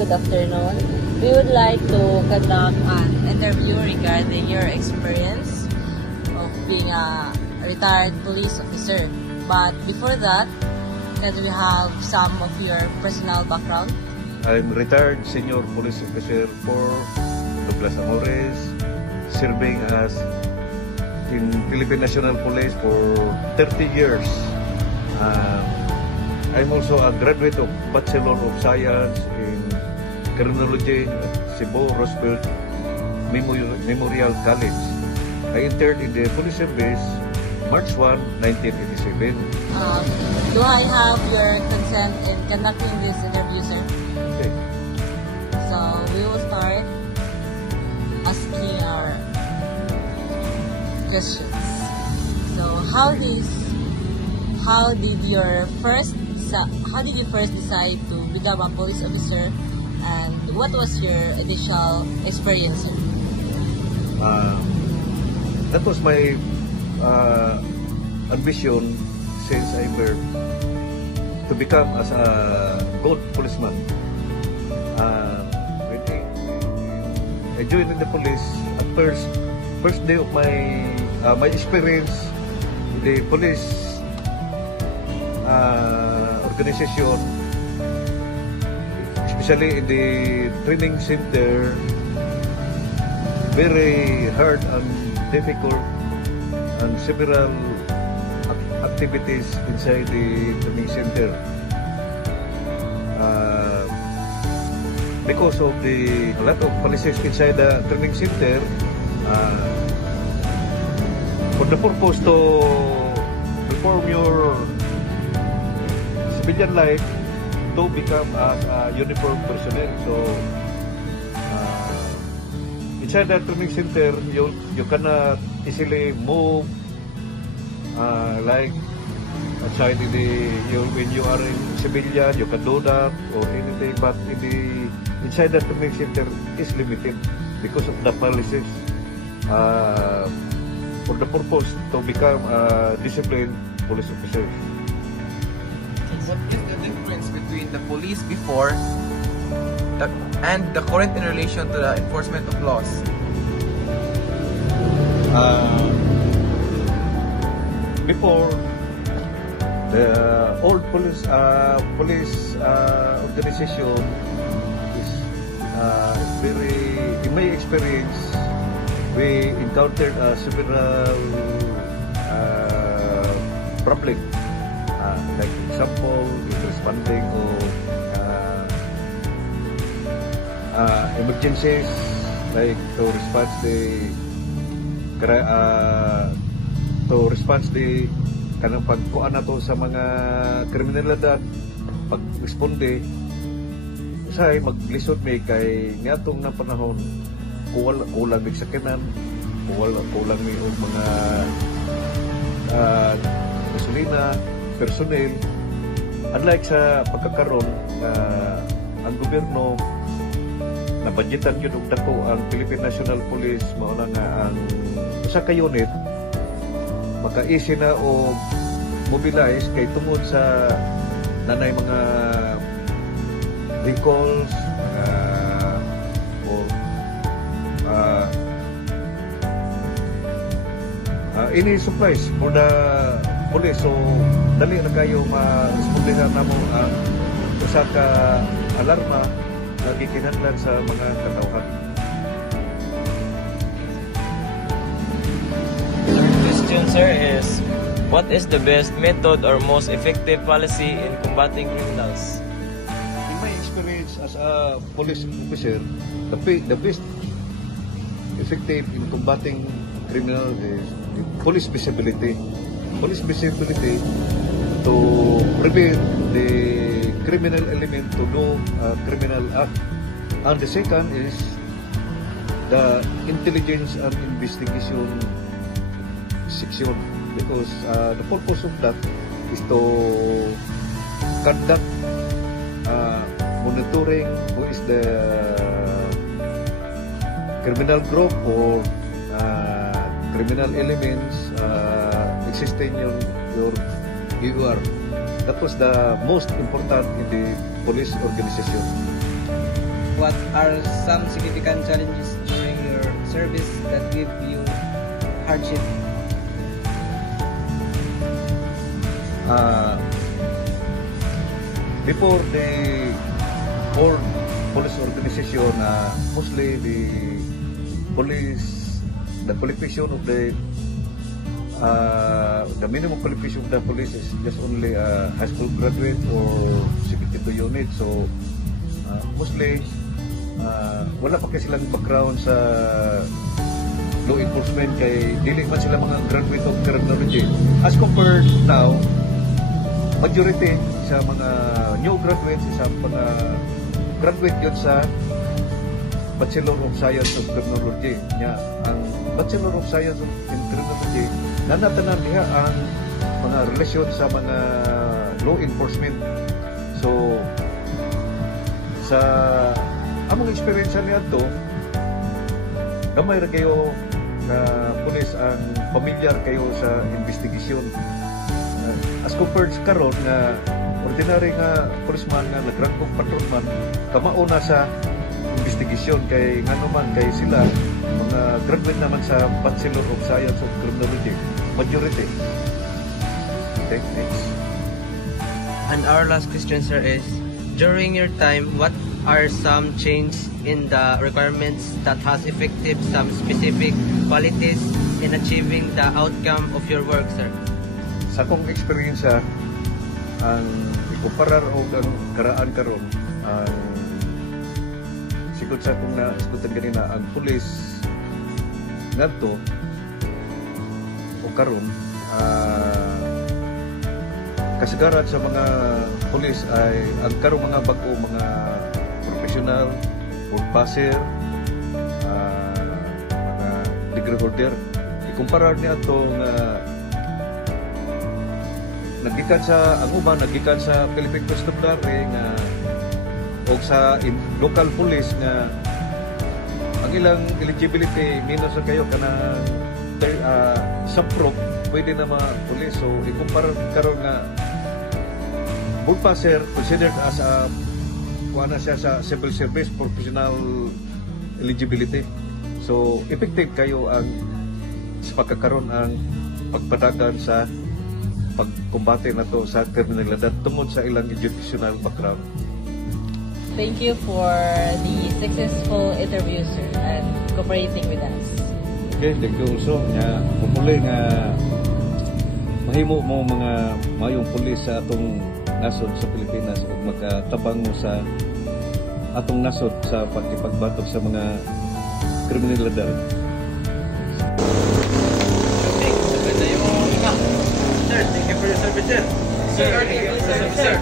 good afternoon. We would like to conduct an interview regarding your experience of being a retired police officer. But before that, can we have some of your personal background? I'm retired senior police officer for Douglas Amores, serving as in Philippine National Police for 30 years. I'm also a graduate of Bachelor of Science in Criminology at Cebu Roosevelt Memorial College. I entered in the police service March 1, 1987. Do I have your consent in conducting this interview, sir? Okay. So we will start asking our questions. So how did you first decide to become a police officer, and what was your initial experience, sir? That was my ambition since I birth to become as a good policeman. When I joined in the police at first day of my experience in the police organization, especially in the training center, very hard and difficult, and several activities inside the training center. Because of a lot of policies inside the training center, for the purpose to reform your civilian life to become as a uniform personnel. So inside the training center, you cannot easily move like outside when you are in civilian, you can do that or anything, but inside the training center is limited because of the policies. For the purpose to become a disciplined police officer. So what is the difference between the police before and the current in relation to the enforcement of laws? Before, the old police organization is very, in my experience, we encountered several problems. Like example, in responding of emergencies, like to respond the kanang pagkuan nato sa mga kriminalidad, pag-responde usay maglisod may kay niatong na panahon kulang mig sakinan, kulang mi og mga gasolina, personnel. Unlike sa pagkakaroon, ang gobyerno nabudgetan yun og dako ang Philippine National Police, mao na nga ang usa ka unit maka-easy na o mobilize kay tungod sa nanay mga vehicles any supplies for the police. So dali na kayo ma-respondihan namo ang usa ka alarma na gikinahanglan sa mga katawhan. Question, sir, is what is the best method or most effective policy in combating criminals? In my experience as a police officer, the best effective in combating criminals is the police visibility. Police visibility to prevent the criminal element to do a criminal act. And the second is the intelligence and investigation section, because the purpose of that is to conduct monitoring who is the criminal group or criminal elements existing in your EUR. That was the most important in the police organization. what are some significant challenges during your service that give you hardship? Before the old police organization, mostly the qualification of the minimum qualification of the police is just only a high school graduate or 72 unit. So mostly wala pa kasi silang background sa law enforcement, kay dili man sila mga graduate of criminology. As compared now, majority sa mga new graduates, sa mga graduate yun sa Bachelor of Science of Criminology. Ang Bachelor of Science in Criminology, nanatanan diha ang mga relasyon sa mga law enforcement. So, sa among experience niya to, gamay ra kayo na pulis ang familiar kayo sa investigation. As compared sa karon na ordinary nga policeman nga nag-rank of patrolman, kamao na sa investigation, kay nga naman kay sila mga graduate naman sa Bachelor of Science of Criminology, majority. Okay, next. And our last question, sir, is during your time, what are some changes in the requirements that has affected some specific qualities in achieving the outcome of your work, sir? Sa akong experience, ang ikumparar o ang karaan karon, ang sigod sa akong na-iskutan kanina, ang pulis ngadto o karon, kasagaran sa mga pulis ay ang karong mga bago mga professional, board passer, mga degree holder. Ikumparar niya itong naggikan sa ang uban, naggikan sa Philippine Constabulary nga o sa local police nga ang ilang eligibility minus na kayo kanang sub-prop pwede na mga police. So ikumparar karon nga board passer considered as a kuana siya sa civil service professional eligibility. So effective kayo ang sa pagkakaroon ang pagpadagan sa pagkumbate na to sa kriminalidad tungod sa ilang educational background. Thank you for the successful interview, sir, and cooperating with us. Okay, thank you also. Nga, pumuli nga mahimo mo mga mayong pulis sa atong nasod sa Pilipinas ug makatabang mo sa atong nasod sa pagkipagbatok sa mga kriminalidad. Sir, thank you for your service, sir. Sir, thank you for your service, sir.